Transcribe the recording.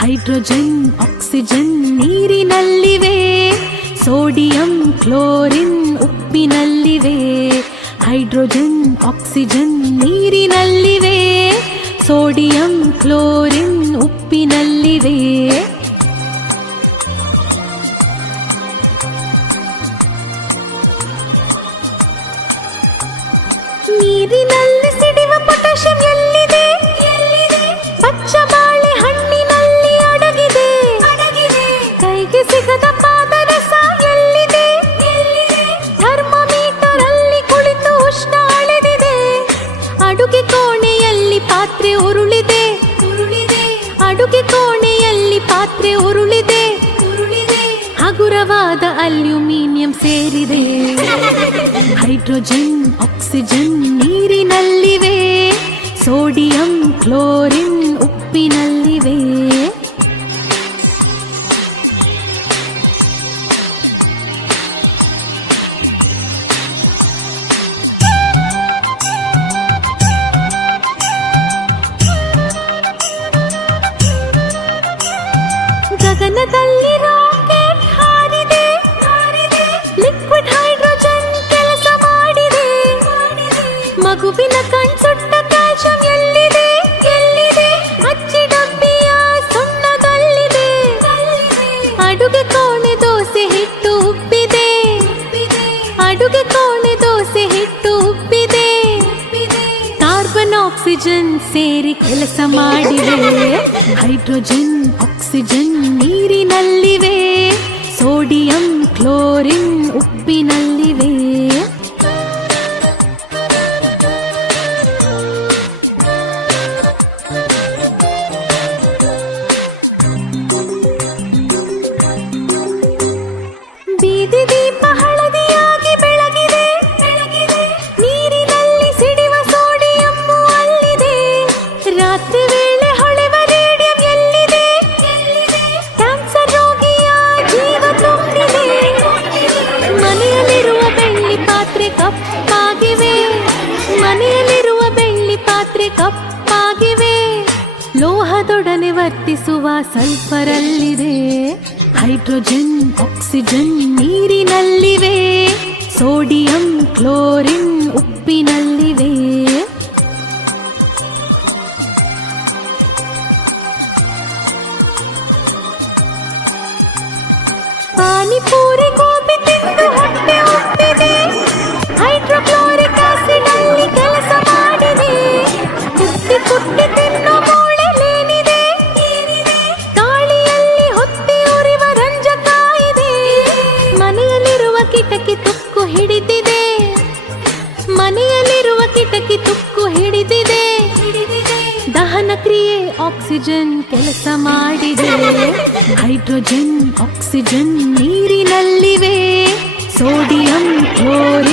Hydrogen oxygen ನೀರಿನಲ್ಲಿವೆ, sodium chlorine ಉಪ್ಪಿನಲ್ಲಿವೆ. Hydrogen oxygen ನೀರಿನಲ್ಲಿವೆ, ಸೋಡಿಯಂ ಕ್ಲೋರಿನ್ ಉಪ್ಪಿನಲ್ಲಿವೆ. ನೀರಿನಲ್ಲಿ ಸಿಡಿವ ಪೊಟ್ಯಾಷಿಯಂ ಎಲ್ಲಿದೆ? ಪಚ್ಚ ಬಾಳೆ ಹಣ್ಣಿನಲ್ಲಿ ಅಡಗಿದೆ. ಕೈಗೆ ಸಿಗದ ಪಾದರಸ ಎಲ್ಲಿದೆ? ಥರ್ಮೋಮೀಟರ್ ಅಲ್ಲಿ ಕುಳಿತು ಉಷ್ಣ ಅಳೆದಿದೆ. ಅಡುಗೆ ಕೋಣೆಯಲ್ಲಿ ಪಾತ್ರೆ ಉರುಳಿದೆ. ಅಡುಗೆ ಕೋಣೆಯಲ್ಲಿ ಪಾತ್ರೆ ಉರುಳಿದೆ. ಹಗುರವಾದ ಅಲ್ಯೂಮಿನಿಯಂ ಸೇರಿದೆ. ಹೈಡ್ರೋಜನ್ ಆಕ್ಸಿಜನ್ ನೀರಿನಲ್ಲಿವೆ, ಸೋಡಿಯಂ ಕ್ಲೋರಿನ್ ಉಪ್ಪಿನಲ್ಲಿವೆ. ಗಗನದಲ್ಲಿ ರಾಕೆಟ್ ಹಾರಿದೆ. ಲಿಕ್ವಿಡ್ ಹೈಡ್ರೋಜನ್ ಕೆಲಸ ಮಾಡಿದೆ. ಮಗುವಿನ ಕಣ್ಸುಟ್ಟ ಕ್ಯಾಲ್ಸಿಯಂ ಎಲ್ಲಿದೆ? ಅಚ್ಚಿ ಡಬ್ಬಿಯ ಸುಣ್ಣದಲ್ಲಿದೆ. ಅಡುಗೆ ಕೋಣೆ ದೋಸೆ ಹಿಟ್ಟು ಉಬ್ಬಿದೆ. ಅಡುಗೆ ಕೋಣೆ ದೋಸೆ ಹಿಟ್ಟು ಉಬ್ಬಿದೆ. ಕಾರ್ಬನ್ ಆಕ್ಸಿಜನ್ ಸೇರಿ ಕೆಲಸ ಮಾಡಿವೆ. ಹೈಡ್ರೋಜನ್ ಆಕ್ಸಿಜನ್ ನೀರಿನಲ್ಲಿವೆ, ಸೋಡಿಯಂ ಕ್ಲೋರಿನ್ ಉಪ್ಪಿನಲ್ಲಿವೆ. ಬೀದಿ ದೀಪ ಹಳದಿಯಾಗಿ ಬೆಳಗಿದೆ. ನೀರಿನಲ್ಲಿ ಸಿಡಿವ ಸೋಡಿಯಂ ಅಲ್ಲಿದೆ. ರಾತ್ರಿ ವೇಳೆ ಹೊಳೆವ ರೇಡಿಯಂ ಎಲ್ಲಿದೆ? ಕ್ಯಾನ್ಸರ್ ರೋಗಿಯ ಜೀವ ತುಂಬಿದೆ. ಮನೆಯಲ್ಲಿರುವ ಬೆಳ್ಳಿ ಪಾತ್ರೆ ಕಪ್ಪಾಗಿವೆ. ಮನೆಯಲ್ಲಿರುವ ಬೆಳ್ಳಿ ಪಾತ್ರೆ ಕಪ್ಪಾಗಿವೆ. ಲೋಹದೊಡನೆ ವರ್ತಿಸುವ ಸಲ್ಫರ್ ಅಲ್ಲಿದೆ. ಹೈಡ್ರೋಜನ್ ಆಕ್ಸಿಜನ್ ನೀರಿನಲ್ಲಿವೆ, ಸೋಡಿಯಂ ಕ್ಲೋರಿನ್ ಉಪ್ಪಿನಲ್ಲಿವೆ. ಪಾನಿಪೂರಿ ಗೋಬಿ ತಿಂದು ಹೊಟ್ಟೆ ಉಬ್ಬಿದೆ. ಹೈಡ್ರೋಕ್ಲೋರಿಕ್ ಆಸಿಡ್ ಅಲ್ಲಿ ಕೆಲಸ ಮಾಡಿದೆ. ಕುಟ್ಟಿ ತಿನ್ನೋ ಮೂಳೆಲೇನಿದೆ? ಗಾಳಿಯಲ್ಲಿ ಹೊತ್ತಿ ಉರಿವ ರಂಜಕ ಇದೆ. ಮನೆಯಲ್ಲಿರುವ ಕಿಟಕಿ ತುಕ್ಕು ಹಿಡಿದಿದೆ. ಮನೆಯಲ್ಲಿರುವ ಕಿಟಕಿ ತುಕ್ಕು ಹಿಡಿದಿದೆ. ದಹನ ಕ್ರಿಯೆ ಆಕ್ಸಿಜನ್ ಕೆಲಸ ಮಾಡಿದೆ. ಹೈಡ್ರೋಜನ್ ಆಕ್ಸಿಜನ್ ನೀರಿನಲ್ಲಿವೆ, ಸೋಡಿಯಂ ಕ್ಲೋರಿನ್